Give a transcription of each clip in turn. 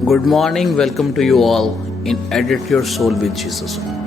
Good morning, welcome to you all in Edit Your Soul with Jesus Book.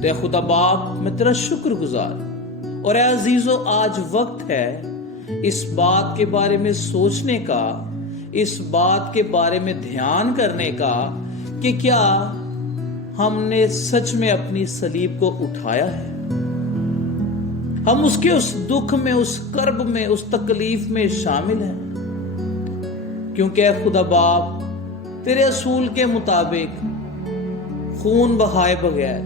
تو اے خدا باپ میں تیرا شکر گزار ہوں، اور اے عزیزو آج وقت ہے اس بات کے بارے میں سوچنے کا، اس بات کے بارے میں دھیان کرنے کا کہ کیا ہم نے سچ میں اپنی صلیب کو اٹھایا ہے، ہم اس کے اس دکھ میں، اس کرب میں، اس تکلیف میں شامل ہیں، کیونکہ اے خدا باپ تیرے اصول کے مطابق خون بہائے بغیر،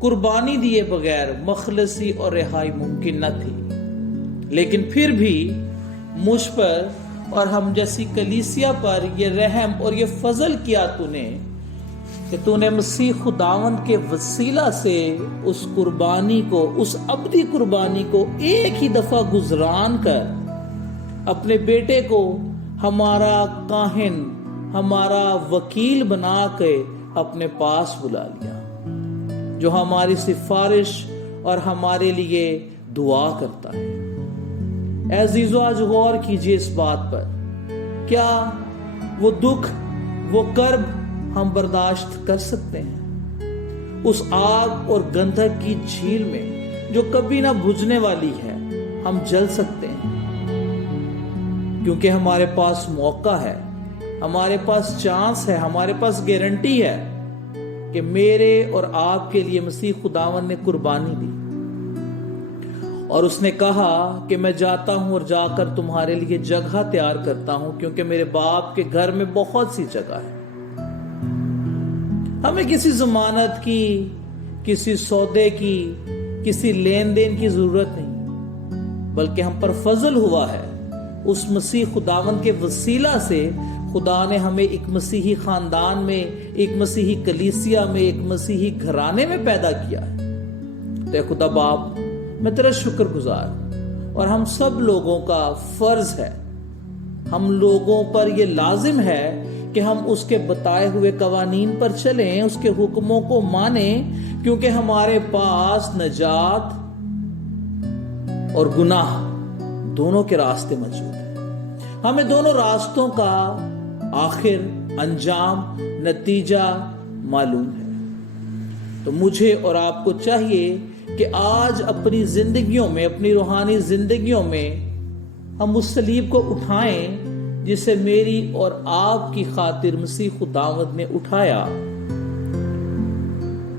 قربانی دیے بغیر مخلصی اور رہائی ممکن نہ تھی، لیکن پھر بھی مجھ پر اور ہم جیسی کلیسیا پر یہ رحم اور یہ فضل کیا تو نے کہ تو نے مسیح خداوند کے وسیلہ سے اس قربانی کو، اس ابدی قربانی کو ایک ہی دفعہ گزران کر اپنے بیٹے کو ہمارا کاہن، ہمارا وکیل بنا کے اپنے پاس بلا لیا، جو ہماری سفارش اور ہمارے لیے دعا کرتا ہے۔ اے عزیزو آج غور کیجئے اس بات پر، کیا وہ دکھ، وہ کرب ہم برداشت کر سکتے ہیں؟ اس آگ اور گندھک کی جھیل میں جو کبھی نہ بجھنے والی ہے ہم جل سکتے ہیں، کیونکہ ہمارے پاس موقع ہے، ہمارے پاس چانس ہے، ہمارے پاس گارنٹی ہے کہ میرے اور آپ کے لیے مسیح خداوند نے قربانی دی، اور اس نے کہا کہ میں جاتا ہوں اور جا کر تمہارے لیے جگہ تیار کرتا ہوں، کیونکہ میرے باپ کے گھر میں بہت سی جگہ ہے۔ ہمیں کسی ضمانت کی، کسی سودے کی، کسی لین دین کی ضرورت نہیں، بلکہ ہم پر فضل ہوا ہے، اس مسیح خداوند کے وسیلہ سے خدا نے ہمیں ایک مسیحی خاندان میں، ایک مسیحی کلیسیا میں، ایک مسیحی گھرانے میں پیدا کیا ہے۔ تو اے خدا باپ میں تیرا شکر گزار، اور ہم سب لوگوں کا فرض ہے، ہم لوگوں پر یہ لازم ہے کہ ہم اس کے بتائے ہوئے قوانین پر چلیں، اس کے حکموں کو مانیں، کیونکہ ہمارے پاس نجات اور گناہ دونوں کے راستے موجود ہیں۔ ہمیں دونوں راستوں کا آخر، انجام، نتیجہ معلوم ہے۔ تو مجھے اور آپ کو چاہیے کہ آج اپنی زندگیوں میں، اپنی روحانی زندگیوں میں ہم اس صلیب کو اٹھائیں جسے میری اور آپ کی خاطر مسیح خداوند نے اٹھایا۔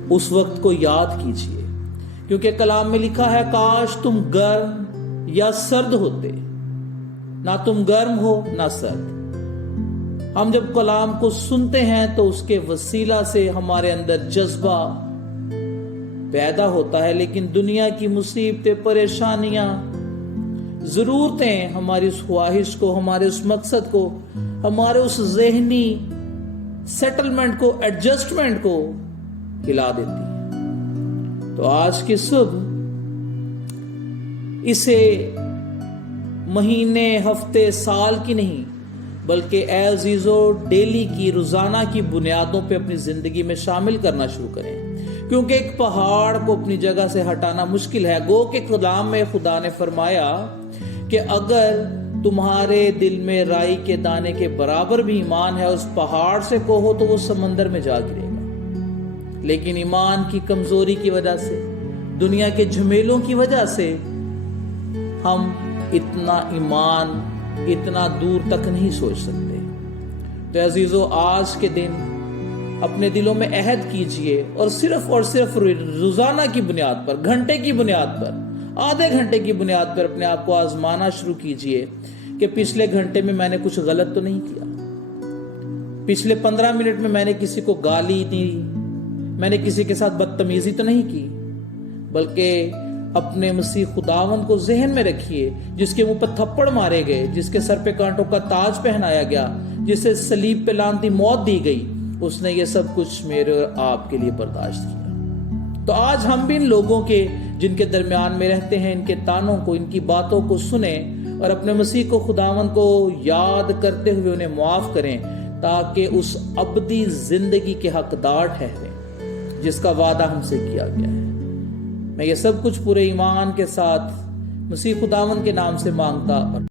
اس وقت کو یاد کیجئے، کیونکہ کلام میں لکھا ہے کاش تم گرم یا سرد ہوتے، نہ تم گرم ہو نہ سرد۔ ہم جب کلام کو سنتے ہیں تو اس کے وسیلہ سے ہمارے اندر جذبہ پیدا ہوتا ہے، لیکن دنیا کی مصیبتیں، پریشانیاں، ضرورتیں ہماری اس خواہش کو، ہمارے اس مقصد کو، ہمارے اس ذہنی سیٹلمنٹ کو، ایڈجسٹمنٹ کو ہلا دیتی ہیں۔ تو آج کی صبح اسے مہینے، ہفتے، سال کی نہیں، بلکہ اے عزیزو ڈیلی کی، روزانہ کی بنیادوں پہ اپنی زندگی میں شامل کرنا شروع کریں، کیونکہ ایک پہاڑ کو اپنی جگہ سے ہٹانا مشکل ہے۔ گو کہ کلام میں خدا نے فرمایا کہ اگر تمہارے دل میں رائی کے دانے کے برابر بھی ایمان ہے، اس پہاڑ سے کہو تو وہ سمندر میں جا گرے گا، لیکن ایمان کی کمزوری کی وجہ سے، دنیا کے جھمیلوں کی وجہ سے ہم اتنا ایمان، اتنا دور تک نہیں سوچ سکتے۔ تو عزیزو آج کے دن اپنے دلوں میں عہد کیجئے، اور صرف روزانہ کی بنیاد پر، گھنٹے کی بنیاد پر، آدھے گھنٹے کی بنیاد پر اپنے آپ کو آزمانا شروع کیجئے کہ پچھلے گھنٹے میں میں نے کچھ غلط تو نہیں کیا، پچھلے 15 منٹ میں میں نے کسی کو گالی نہیں، میں نے کسی کے ساتھ بدتمیزی تو نہیں کی، بلکہ اپنے مسیح خداوند کو ذہن میں رکھیے، جس کے منہ پر تھپڑ مارے گئے، جس کے سر پہ کانٹوں کا تاج پہنایا گیا، جسے صلیب پہ لعنتی موت دی گئی، اس نے یہ سب کچھ میرے اور آپ کے لیے برداشت کیا۔ تو آج ہم بھی ان لوگوں کے، جن کے درمیان میں رہتے ہیں، ان کے تانوں کو، ان کی باتوں کو سنیں، اور اپنے مسیح کو، خداوند کو یاد کرتے ہوئے انہیں معاف کریں، تاکہ اس ابدی زندگی کے حقدار ٹھہریں جس کا وعدہ ہم سے کیا گیا ہے۔ میں یہ سب کچھ پورے ایمان کے ساتھ مسیح خداوند کے نام سے مانگتا